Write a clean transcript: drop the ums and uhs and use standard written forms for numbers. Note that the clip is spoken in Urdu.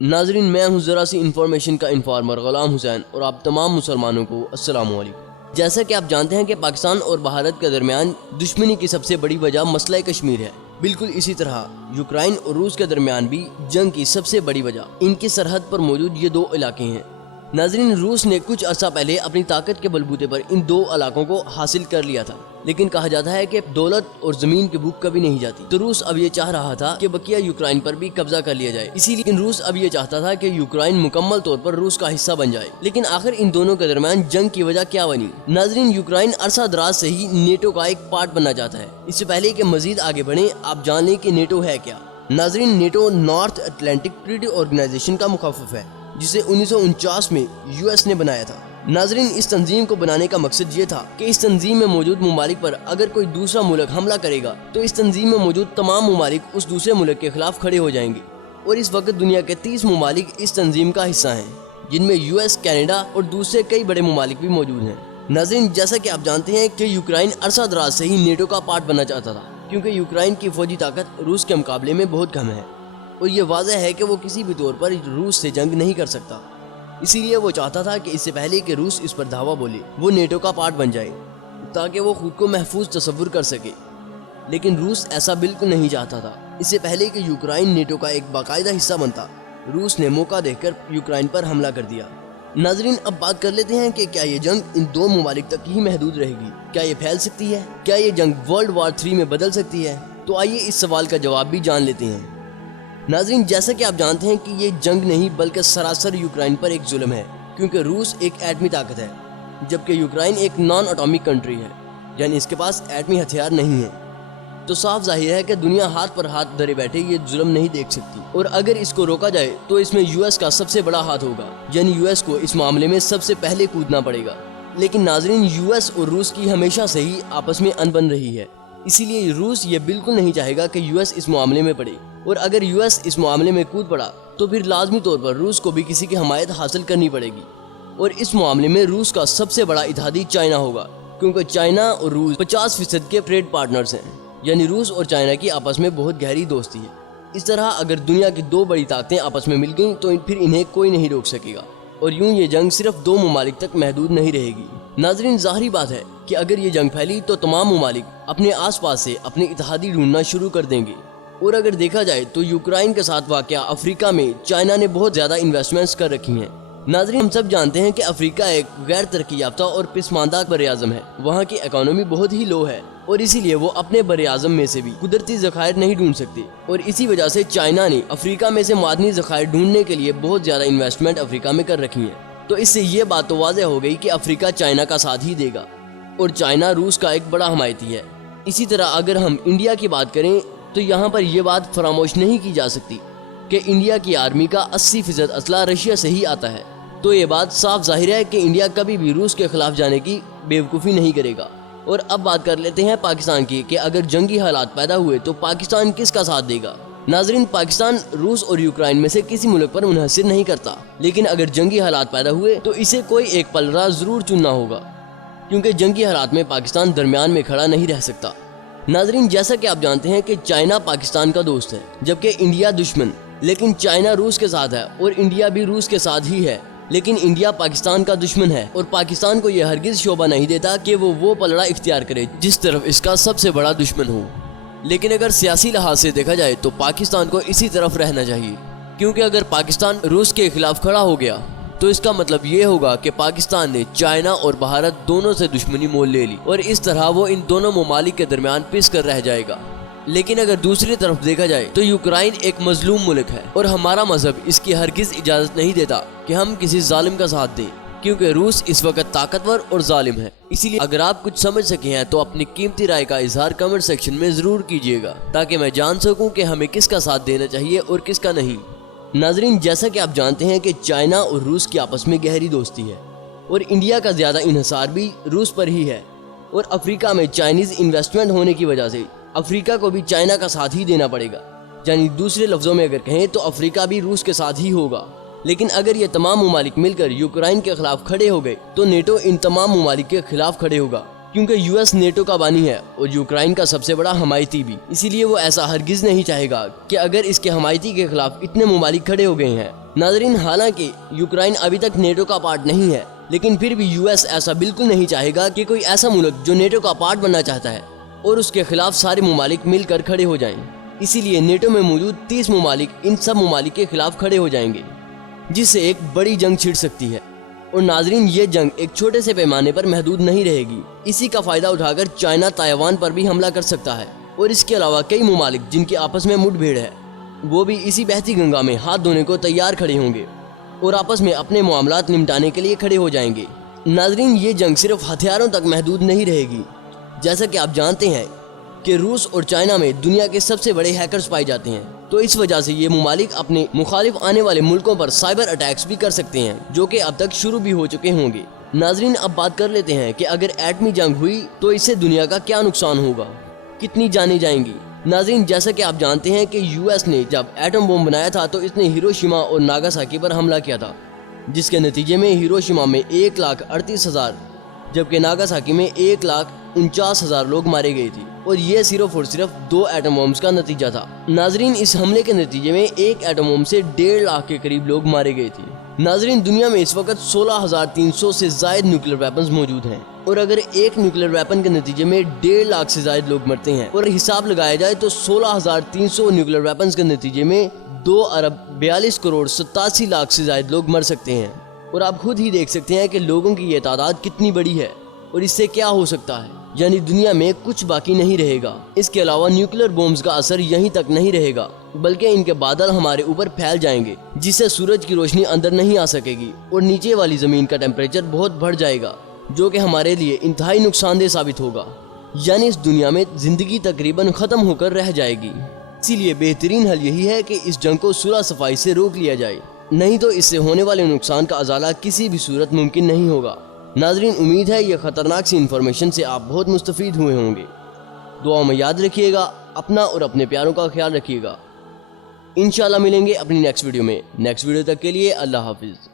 ناظرین، میں ہوں ذرا سی انفارمیشن کا انفارمر غلام حسین اور آپ تمام مسلمانوں کو السلام علیکم۔ جیسا کہ آپ جانتے ہیں کہ پاکستان اور بھارت کے درمیان دشمنی کی سب سے بڑی وجہ مسئلہ کشمیر ہے، بالکل اسی طرح یوکرائن اور روس کے درمیان بھی جنگ کی سب سے بڑی وجہ ان کی سرحد پر موجود یہ دو علاقے ہیں۔ ناظرین، روس نے کچھ عرصہ پہلے اپنی طاقت کے بلبوتے پر ان دو علاقوں کو حاصل کر لیا تھا، لیکن کہا جاتا ہے کہ دولت اور زمین کی بھوک کبھی نہیں جاتی، تو روس اب یہ چاہ رہا تھا کہ بقیہ یوکرائن پر بھی قبضہ کر لیا جائے۔ اسی لیے روس اب یہ چاہتا تھا کہ یوکرائن مکمل طور پر روس کا حصہ بن جائے۔ لیکن آخر ان دونوں کے درمیان جنگ کی وجہ کیا بنی؟ ناظرین، یوکرائن عرصہ دراز سے ہی نیٹو کا ایک پارٹ بننا چاہتا ہے۔ اس سے پہلے کہ مزید آگے بڑھیں، آپ جان لیں کہ نیٹو ہے کیا۔ ناظرین، NATO North Atlantic Treaty Organization کا مخفف ہے، جسے 1949 میں یو ایس نے بنایا تھا۔ ناظرین، اس تنظیم کو بنانے کا مقصد یہ تھا کہ اس تنظیم میں موجود ممالک پر اگر کوئی دوسرا ملک حملہ کرے گا تو اس تنظیم میں موجود تمام ممالک اس دوسرے ملک کے خلاف کھڑے ہو جائیں گے، اور اس وقت دنیا کے 30 ممالک اس تنظیم کا حصہ ہیں، جن میں یو ایس، کینیڈا اور دوسرے کئی بڑے ممالک بھی موجود ہیں۔ ناظرین، جیسا کہ آپ جانتے ہیں کہ یوکرائن عرصہ دراز سے ہی نیٹو کا پارٹ بننا چاہتا تھا، کیونکہ یوکرائن کی فوجی طاقت روس کے مقابلے میں بہت کم ہے، اور یہ واضح ہے کہ وہ کسی بھی طور پر روس سے جنگ نہیں کر سکتا۔ اسی لیے وہ چاہتا تھا کہ اس سے پہلے کہ روس اس پر دھاوا بولے، وہ نیٹو کا پارٹ بن جائے تاکہ وہ خود کو محفوظ تصور کر سکے۔ لیکن روس ایسا بالکل نہیں چاہتا تھا۔ اس سے پہلے کہ یوکرائن نیٹو کا ایک باقاعدہ حصہ بنتا، روس نے موقع دیکھ کر یوکرائن پر حملہ کر دیا۔ ناظرین، اب بات کر لیتے ہیں کہ کیا یہ جنگ ان دو ممالک تک ہی محدود رہے گی؟ کیا یہ پھیل سکتی ہے؟ کیا یہ جنگ ورلڈ وار 3 میں بدل سکتی ہے؟ تو آئیے اس سوال کا جواب بھی جان لیتے ہیں۔ ناظرین، جیسا کہ آپ جانتے ہیں کہ یہ جنگ نہیں بلکہ سراسر یوکرائن پر ایک ظلم ہے، کیونکہ روس ایک ایٹمی طاقت ہے، جبکہ یوکرائن ایک نان اٹامک کنٹری ہے، یعنی اس کے پاس ایٹمی ہتھیار نہیں ہے۔ تو صاف ظاہر ہے کہ دنیا ہاتھ پر ہاتھ دھرے بیٹھے یہ ظلم نہیں دیکھ سکتی، اور اگر اس کو روکا جائے تو اس میں یو ایس کا سب سے بڑا ہاتھ ہوگا، یعنی یو ایس کو اس معاملے میں سب سے پہلے کودنا پڑے گا۔ لیکن ناظرین، یو ایس اور روس کی ہمیشہ سے ہی آپس میں انبن رہی ہے، اسی لیے روس یہ بالکل نہیں چاہے گا کہ یو ایس اس معاملے میں پڑے، اور اگر یو ایس اس معاملے میں کود پڑا تو پھر لازمی طور پر روس کو بھی کسی کی حمایت حاصل کرنی پڑے گی، اور اس معاملے میں روس کا سب سے بڑا اتحادی چائنا ہوگا، کیونکہ چائنا اور روس 50% کے ٹریڈ پارٹنرز ہیں، یعنی روس اور چائنا کی آپس میں بہت گہری دوستی ہے۔ اس طرح اگر دنیا کی دو بڑی طاقتیں آپس میں مل گئیں تو پھر انہیں کوئی نہیں روک سکے گا، اور یوں یہ جنگ صرف دو ممالک تک محدود نہیں رہے گی۔ ناظرین، ظاہری بات ہے کہ اگر یہ جنگ پھیلی تو تمام ممالک اپنے آس پاس سے اپنے اتحادی ڈھونڈنا شروع کر دیں گے، اور اگر دیکھا جائے تو یوکرائن کے ساتھ واقع افریقہ میں چائنا نے بہت زیادہ انویسٹمنٹس کر رکھی ہیں۔ ناظرین، ہم سب جانتے ہیں کہ افریقہ ایک غیر ترقی یافتہ اور پسماندہ بر اعظم ہے، وہاں کی اکانومی بہت ہی لو ہے، اور اسی لیے وہ اپنے بر اعظم میں سے بھی قدرتی ذخائر نہیں ڈھونڈ سکتے، اور اسی وجہ سے چائنا نے افریقہ میں سے معدنی ذخائر ڈھونڈنے کے لیے بہت زیادہ انویسٹمنٹ افریقہ میں کر رکھی ہیں۔ تو اس سے یہ بات تو واضح ہو گئی کہ افریقہ چائنا کا ساتھ ہی دے گا، اور چائنا روس کا ایک بڑا حمایتی ہے۔ اسی طرح اگر ہم انڈیا کی بات کریں تو یہاں پر یہ بات فراموش نہیں کی جا سکتی کہ انڈیا کی آرمی کا 80% اسلحہ رشیا سے ہی آتا ہے، تو یہ بات صاف ظاہر ہے کہ انڈیا کبھی بھی روس کے خلاف جانے کی بیوقوفی نہیں کرے گا۔ اور اب بات کر لیتے ہیں پاکستان کی کہ اگر جنگی حالات پیدا ہوئے تو پاکستان کس کا ساتھ دے گا؟ ناظرین، پاکستان روس اور یوکرائن میں سے کسی ملک پر منحصر نہیں کرتا، لیکن اگر جنگی حالات پیدا ہوئے تو اسے کوئی ایک پلڑا ضرور چننا ہوگا، کیونکہ جنگی حالات میں پاکستان درمیان میں کھڑا نہیں رہ سکتا۔ ناظرین، جیسا کہ آپ جانتے ہیں کہ چائنا پاکستان کا دوست ہے، جبکہ انڈیا دشمن، لیکن چائنا روس کے ساتھ ہے اور انڈیا بھی روس کے ساتھ ہی ہے، لیکن انڈیا پاکستان کا دشمن ہے، اور پاکستان کو یہ ہرگز شعبہ نہیں دیتا کہ وہ پلڑا اختیار کرے جس طرف اس کا سب سے بڑا دشمن ہو۔ لیکن اگر سیاسی لحاظ سے دیکھا جائے تو پاکستان کو اسی طرف رہنا چاہیے، کیونکہ اگر پاکستان روس کے خلاف کھڑا ہو گیا تو اس کا مطلب یہ ہوگا کہ پاکستان نے چائنا اور بھارت دونوں سے دشمنی مول لے لی، اور اس طرح وہ ان دونوں ممالک کے درمیان پس کر رہ جائے گا۔ لیکن اگر دوسری طرف دیکھا جائے تو یوکرائن ایک مظلوم ملک ہے، اور ہمارا مذہب اس کی ہرگز اجازت نہیں دیتا کہ ہم کسی ظالم کا ساتھ دیں، کیونکہ روس اس وقت طاقتور اور ظالم ہے۔ اسی لیے اگر آپ کچھ سمجھ سکے ہیں تو اپنی قیمتی رائے کا اظہار کمنٹ سیکشن میں ضرور کیجیے گا، تاکہ میں جان سکوں کہ ہمیں کس کا ساتھ دینا چاہیے اور کس کا نہیں۔ ناظرین، جیسا کہ آپ جانتے ہیں کہ چائنا اور روس کی آپس میں گہری دوستی ہے، اور انڈیا کا زیادہ انحصار بھی روس پر ہی ہے، اور افریقہ میں چائنیز انویسٹمنٹ ہونے کی وجہ سے افریقہ کو بھی چائنا کا ساتھ ہی دینا پڑے گا، یعنی دوسرے لفظوں میں اگر کہیں تو افریقہ بھی روس کے ساتھ ہی ہوگا۔ لیکن اگر یہ تمام ممالک مل کر یوکرائن کے خلاف کھڑے ہو گئے تو نیٹو ان تمام ممالک کے خلاف کھڑے ہوگا، کیونکہ یو ایس نیٹو کا بانی ہے اور یوکرائن کا سب سے بڑا حمایتی بھی، اسی لیے وہ ایسا ہرگز نہیں چاہے گا کہ اگر اس کے حمایتی کے خلاف اتنے ممالک کھڑے ہو گئے ہیں ناظرین، حالانکہ یوکرائن ابھی تک نیٹو کا پارٹ نہیں ہے، لیکن پھر بھی یو ایس ایسا بالکل نہیں چاہے گا کہ کوئی ایسا ملک جو نیٹو کا پارٹ بننا چاہتا ہے اور اس کے خلاف سارے ممالک مل کر کھڑے ہو جائیں۔ اسی لیے نیٹو میں موجود 30 ممالک ان سب ممالک کے خلاف کھڑے ہو جائیں گے، جس سے ایک بڑی جنگ چھڑ سکتی ہے۔ اور ناظرین، یہ جنگ ایک چھوٹے سے پیمانے پر محدود نہیں رہے گی، اسی کا فائدہ اٹھا کر چائنا تائیوان پر بھی حملہ کر سکتا ہے، اور اس کے علاوہ کئی ممالک جن کی آپس میں مٹ بھیڑ ہے وہ بھی اسی بہتی گنگا میں ہاتھ دھونے کو تیار کھڑے ہوں گے اور آپس میں اپنے معاملات نمٹانے کے لیے کھڑے ہو جائیں گے۔ ناظرین، یہ جنگ صرف ہتھیاروں تک محدود نہیں رہے گی۔ جیسا کہ آپ جانتے ہیں کہ روس اور چائنا میں دنیا کے سب سے بڑے ہیکرز پائے جاتے ہیں، تو اس وجہ سے یہ ممالک اپنے مخالف آنے والے ملکوں پر سائبر اٹیکس بھی کر سکتے ہیں، جو کہ اب تک شروع بھی ہو چکے ہوں گے۔ ناظرین، اب بات کر لیتے ہیں کہ اگر ایٹمی جنگ ہوئی تو اس سے دنیا کا کیا نقصان ہوگا، کتنی جانیں جائیں گی۔ ناظرین، جیسا کہ آپ جانتے ہیں کہ یو ایس نے جب ایٹم بم بنایا تھا تو اس نے ہیروشیما اور ناگاساکی پر حملہ کیا تھا، جس کے نتیجے میں ہیروشیما میں 1,38,000 جبکہ ناگاساکی میں 1,49,000 لوگ مارے گئے تھے، اور یہ صرف اور صرف 2 ایٹم بمز کا نتیجہ تھا۔ ناظرین، اس حملے کے نتیجے میں ایک ایٹم بم سے 1.5 لاکھ کے قریب لوگ مارے گئے تھے۔ ناظرین، دنیا میں اس وقت 16,300 سے زائد نیوکلیر ویپنز موجود ہیں، اور اگر ایک نیوکلیر ویپن کے نتیجے میں 1.5 لاکھ سے زائد لوگ مرتے ہیں اور حساب لگایا جائے تو 16,300 نیوکلیر ویپنز کے نتیجے میں 2,42,87,00,000 سے زائد لوگ مر سکتے ہیں، اور آپ خود ہی دیکھ سکتے ہیں کہ لوگوں کی یہ تعداد کتنی بڑی ہے اور اس سے کیا ہو سکتا ہے، یعنی دنیا میں کچھ باقی نہیں رہے گا۔ اس کے علاوہ نیوکلیر بومز کا اثر یہیں تک نہیں رہے گا، بلکہ ان کے بادل ہمارے اوپر پھیل جائیں گے، جس سے سورج کی روشنی اندر نہیں آ سکے گی، اور نیچے والی زمین کا ٹیمپریچر بہت بڑھ جائے گا، جو کہ ہمارے لیے انتہائی نقصان دہ ثابت ہوگا، یعنی اس دنیا میں زندگی تقریباً ختم ہو کر رہ جائے گی۔ اسی لیے بہترین حل یہی ہے کہ اس جنگ کو صلح صفائی سے روک لیا جائے، نہیں تو اس سے ہونے والے نقصان کا ازالہ کسی بھی صورت ممکن نہیں ہوگا۔ ناظرین، امید ہے یہ خطرناک سی انفارمیشن سے آپ بہت مستفید ہوئے ہوں گے۔ دعاؤں میں یاد رکھیے گا، اپنا اور اپنے پیاروں کا خیال رکھیے گا۔ انشاءاللہ ملیں گے اپنی نیکسٹ ویڈیو میں۔ نیکسٹ ویڈیو تک کے لیے اللہ حافظ۔